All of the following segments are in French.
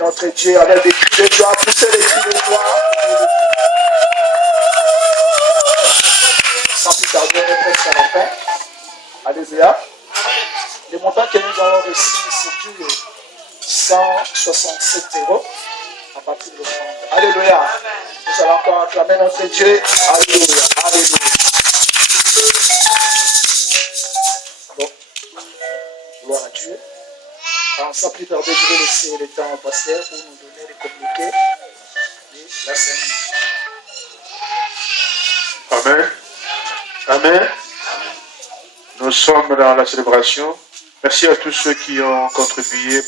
Notre Dieu avec des cris de joie, poussez les cris de joie. Sans plus tarder, on est presque à la fin. Alléluia. Le montant que nous avons reçu, c'est du 167 € à partir de l'offrande. Alléluia. Nous allons encore acclamer notre Dieu. Alléluia. Alléluia. Bon. Gloire à Dieu. Alors, sans plus tarder, je vais laisser le temps au pasteur pour nous donner les communiqués de la semaine. Amen. Amen. Nous sommes dans la célébration. Merci à tous ceux qui ont contribué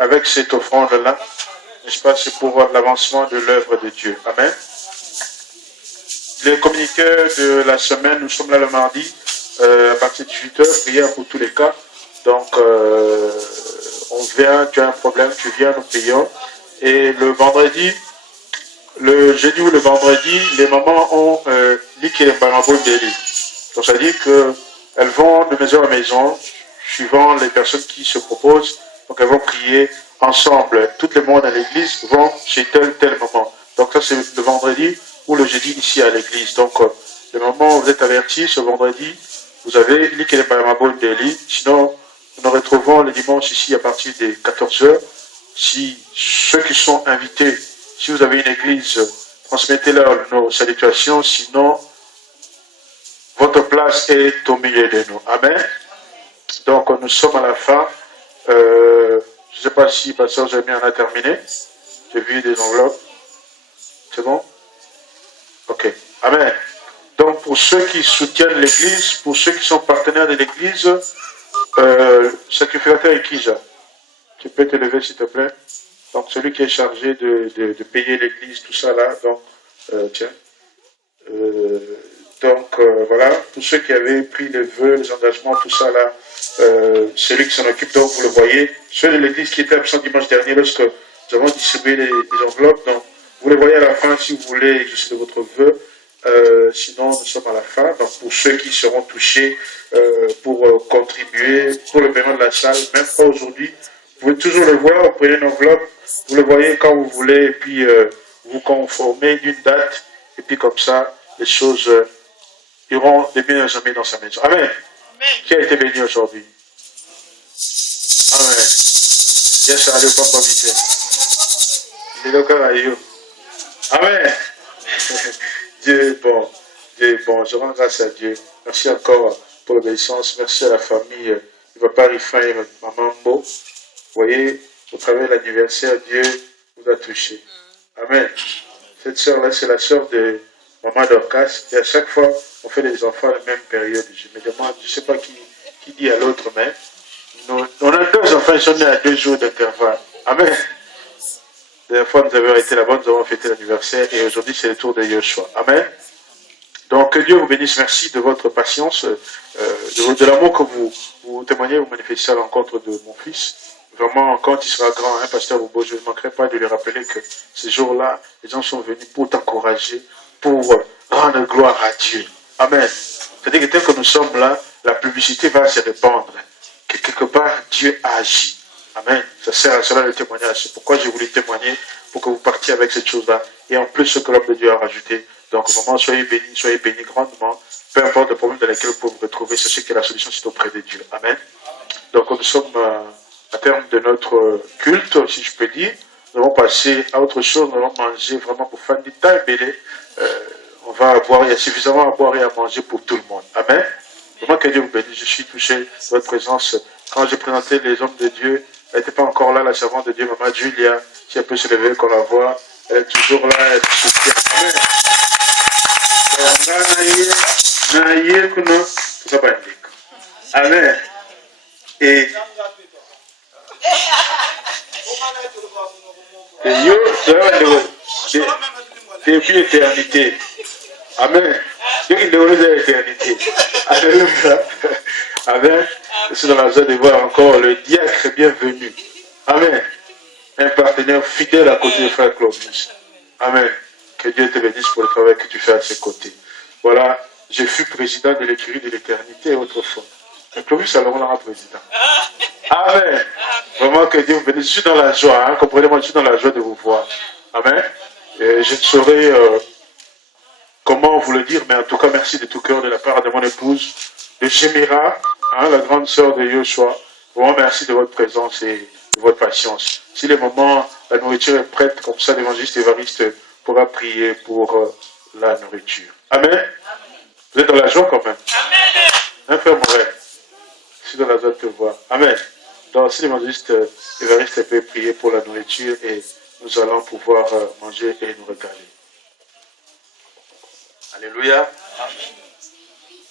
avec cette offrande-là. N'est-ce pas? C'est pour l'avancement de l'œuvre de Dieu. Amen. Les communiqués de la semaine, nous sommes là le mardi, à partir de 18h, prière pour tous les cas. Donc, on vient, tu as un problème, tu viens, nous prions. Et le vendredi, le jeudi ou le vendredi, les mamans ont l'Ikelembarambo-Deli. Donc, ça veut dire qu'elles vont de maison à maison, suivant les personnes qui se proposent. Donc, elles vont prier ensemble. Toutes les mamans dans l'église vont chez tel maman. Donc, ça, c'est le vendredi ou le jeudi ici à l'église. Donc, les mamans, vous êtes avertis, ce vendredi, vous avez l'Ikelembarambo-Deli. Sinon, nous nous retrouvons le dimanche ici à partir de 14h. Si ceux qui sont invités, si vous avez une église, transmettez-leur nos salutations. Sinon, votre place est au milieu de nous. Amen. Donc, nous sommes à la fin. Je ne sais pas si Pasteur Jérémie en a terminé. J'ai vu des enveloppes. C'est bon? Ok. Amen. Donc, pour ceux qui soutiennent l'église, pour ceux qui sont partenaires de l'église, sacrificateur Ikija, tu peux te lever s'il te plaît. Donc celui qui est chargé de payer l'église, tout ça là, donc tiens. Voilà, tous ceux qui avaient pris les vœux, les engagements, tout ça là, celui qui s'en occupe, donc vous le voyez. Ceux de l'église qui étaient absents dimanche dernier lorsque nous avons distribué les enveloppes, donc vous les voyez à la fin si vous voulez exaucer de votre vœu. Sinon, nous sommes à la fin. Donc, pour ceux qui seront touchés pour contribuer pour le paiement de la salle, même pas aujourd'hui, vous pouvez toujours le voir. Vous prenez une enveloppe, vous le voyez quand vous voulez, et puis vous conformez d'une date, et puis comme ça, les choses iront de mieux en mieux dans sa maison. Amen. Amen. Qui a été béni aujourd'hui? Amen. Yes, allez, papa, vite. Amen. Dieu est bon, je rends grâce à Dieu. Merci encore pour l'obéissance. Merci à la famille du papa Rifin et maman Mbo. Vous voyez, au travers de l'anniversaire, Dieu vous a touché. Amen. Cette sœur-là, c'est la sœur de maman Dorcas. Et à chaque fois, on fait des enfants à la même période. Je me demande, je ne sais pas qui dit à l'autre, mais on a deux enfants, ils sont nés à 2 jours d'intervalle. Amen. La dernière fois, nous avons été là-bas, nous avons fêté l'anniversaire et aujourd'hui, c'est le tour de Yoshua. Amen. Donc, que Dieu vous bénisse. Merci de votre patience, de l'amour que vous témoignez, vous manifestez à l'encontre de mon fils. Vraiment, quand il sera grand, pasteur Bobo, je ne manquerai pas de lui rappeler que ces jours-là, les gens sont venus pour t'encourager, pour rendre gloire à Dieu. Amen. C'est-à-dire que tel que nous sommes là, la publicité va se répandre. Que quelque part, Dieu a agi. Amen. Ça sert à cela le témoignage. C'est pourquoi j'ai voulu témoigner, pour que vous partiez avec cette chose-là. Et en plus, ce que l'homme de Dieu a rajouté. Donc, vraiment, soyez bénis grandement. Peu importe le problème dans lequel vous pouvez vous retrouver, sachez que la solution, c'est auprès de Dieu. Amen. Donc, nous sommes à terme de notre culte, si je peux dire. nous allons passer à autre chose, nous allons manger vraiment pour faire du temps belé. On va avoir, il y a suffisamment à boire et à manger pour tout le monde. Amen. Vraiment que Dieu vous bénisse. Je suis touché de votre présence. Quand j'ai présenté les hommes de Dieu, elle n'était pas encore là, la servante de Dieu, Maman Julia. Si elle peut se lever, qu'on la voit. Elle est toujours là, elle soutient. Amen. Amen. Et depuis l'éternité. Amen. Dieu qui déroule l'éternité. Alléluia. Amen. Je suis dans la joie de voir encore le diacre bienvenu. Amen. Un partenaire fidèle à côté de frère Clovis. Amen. Que Dieu te bénisse pour le travail que tu fais à ses côtés. Voilà, je fus président de l'écurie de l'éternité autrefois. Et Clovis alors on l'a président. Amen. Vraiment que Dieu vous bénisse. Je suis dans la joie. Hein. Comprenez-moi, je suis dans la joie de vous voir. Amen. Et je ne saurais comment vous le dire, mais en tout cas, merci de tout cœur de la part de mon épouse, de Shemira, hein, la grande sœur de Yoshua. Vraiment merci de votre présence et de votre patience. Si le moment, la nourriture est prête, comme ça, l'évangéliste Évariste pourra prier pour la nourriture. Amen. Vous êtes dans la joie quand même. Amen. Hein, frère Morel? Je suis dans la joie de te voir. Amen. Donc, si l'évangéliste Évariste peut prier pour la nourriture et nous allons pouvoir manger et nous regarder. Alléluia.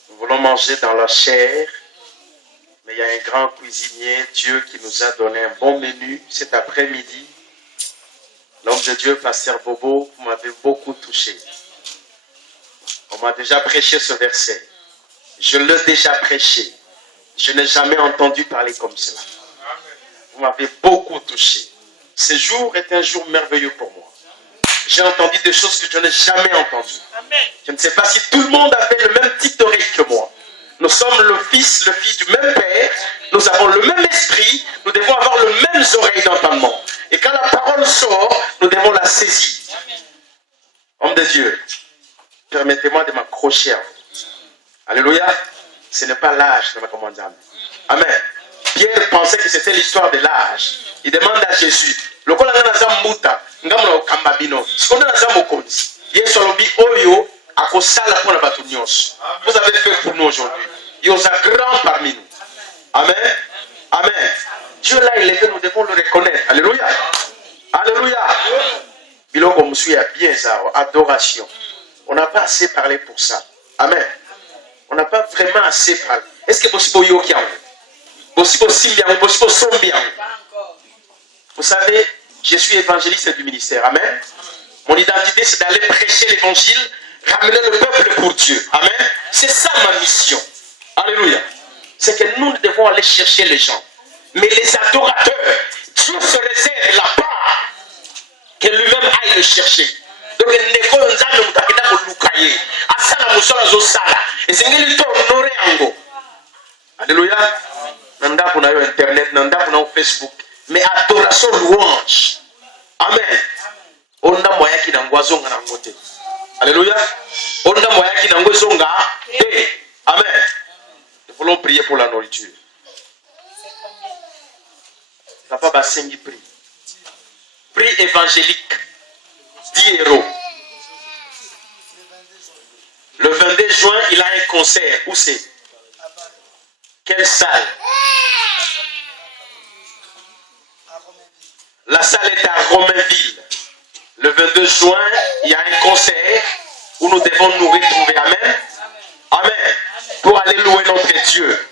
Nous voulons manger dans la chair, mais il y a un grand cuisinier, Dieu, qui nous a donné un bon menu cet après-midi. L'homme de Dieu, Pasteur Bobo, vous m'avez beaucoup touché. On m'a déjà prêché ce verset. Je l'ai déjà prêché. Je n'ai jamais entendu parler comme cela. Vous m'avez beaucoup touché. Ce jour est un jour merveilleux pour moi. J'ai entendu des choses que je n'ai jamais entendues. Je ne sais pas si tout le monde avait le même type d'oreille que moi. Nous sommes le fils du même père. Nous avons le même esprit. Nous devons avoir le même oreille d'entendement. Et quand la parole sort, nous devons la saisir. Homme de Dieu, permettez-moi de m'accrocher à vous. Alléluia. Ce n'est pas l'âge de ma commandant. Amen. Pierre pensait que c'était l'histoire de l'âge. Il demande à Jésus. Vous avez fait pour nous aujourd'hui. Il y a grand parmi nous. Amen. Amen. Dieu là, il est fait, nous devons le reconnaître. Alléluia. Alléluia. Biloko Moussouya, bien ça, adoration. On n'a pas assez parlé pour ça. Amen. On n'a pas vraiment assez parlé. Est-ce que possible yo qui a vous savez, je suis évangéliste du ministère. Amen. Mon identité, c'est d'aller prêcher l'évangile, ramener le peuple pour Dieu. Amen. C'est ça ma mission. Alléluia. C'est que nous devons aller chercher les gens. Mais les adorateurs, Dieu se réserve la part que lui-même aille le chercher. Donc, alléluia. Nanda kuna yo internet, nanda kuna yo Facebook. Mais adoration louange. Amen. Onda moya ki nangwazonga na ngote. Alléluia. Onda moya ki nangwazonga. Amen. Nous voulons prier pour la nourriture. Papa Basengi prie. Prix évangélique. 10 €. Le 22 juin, il a un concert. Où c'est? Quelle salle? La salle est à Romainville. Le 22 juin, il y a un concert où nous devons nous retrouver. Amen. Amen. Pour aller louer notre Dieu.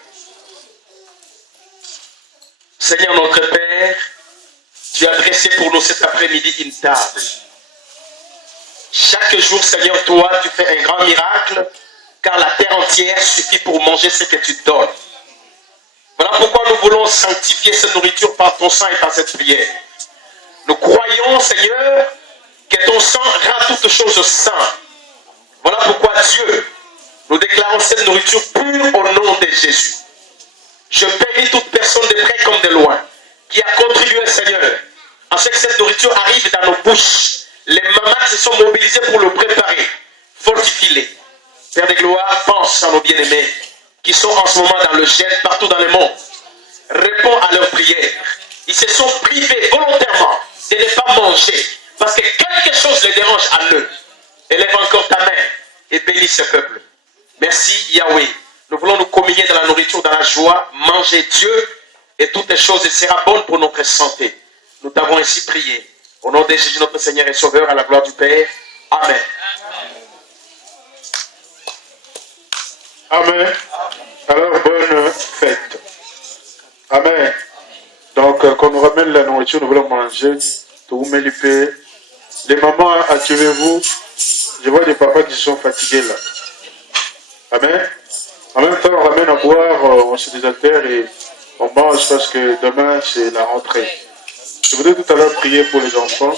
Seigneur notre Père, tu as dressé pour nous cet après-midi une table. Chaque jour, Seigneur, toi, tu fais un grand miracle, car la terre entière suffit pour manger ce que tu donnes. Voilà pourquoi nous voulons sanctifier cette nourriture par ton sang et par cette prière. Nous croyons, Seigneur, que ton sang rend toutes choses saintes. Voilà pourquoi, Dieu, nous déclarons cette nourriture pure au nom de Jésus. Je bénis toute personne de près comme de loin qui a contribué, Seigneur, à ce que cette nourriture arrive dans nos bouches. Les mamans qui se sont mobilisées pour le préparer, fortifie-les. Père de gloire, pense à nos bien-aimés qui sont en ce moment dans le gel partout dans le monde. Réponds à leurs prières. Ils se sont privés volontairement de ne pas manger. Parce que quelque chose les dérange à eux. Élève encore ta main et bénis ce peuple. Merci Yahweh. Nous voulons nous communier dans la nourriture, dans la joie, manger Dieu et toutes les choses sera bonne pour notre santé. Nous t'avons ainsi prié. Au nom de Jésus, notre Seigneur et Sauveur, à la gloire du Père. Amen. Amen. Alors, bonne fête. Amen. Donc, quand on ramène la nourriture, nous voulons manger. Tout le monde. Les mamans, activez-vous. Je vois des papas qui sont fatigués là. Amen. En même temps, on ramène à boire, on se désaltère et on mange parce que demain, c'est la rentrée. Je voudrais tout à l'heure prier pour les enfants.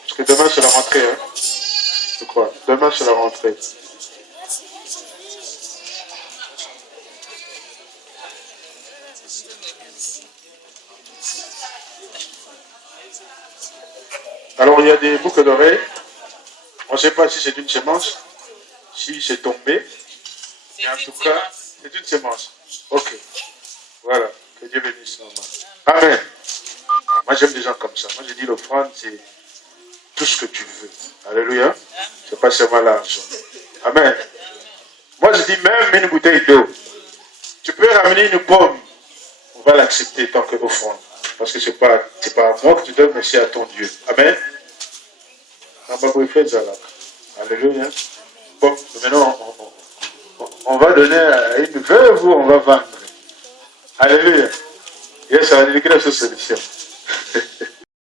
Parce que demain, c'est la rentrée. Hein? Je crois. Demain, c'est la rentrée. Alors, il y a des boucles d'oreilles. On ne sait pas si c'est une semence, si c'est tombé. Mais en tout cas, c'est une semence. Ok. Voilà. Que Dieu bénisse nos mains. Amen. Moi, j'aime des gens comme ça. Moi, je dis l'offrande, c'est tout ce que tu veux. Alléluia. C'est pas seulement l'argent. Amen. Moi, je dis même une bouteille d'eau. Tu peux ramener une pomme. On va l'accepter tant qu'offrande. Parce que c'est pas à moi que tu donnes, mais c'est à ton Dieu. Amen. Alléluia. Bon, maintenant, on va donner à une veuve ou on va vendre. Alléluia. Yes, ça va dire que c'est la solution.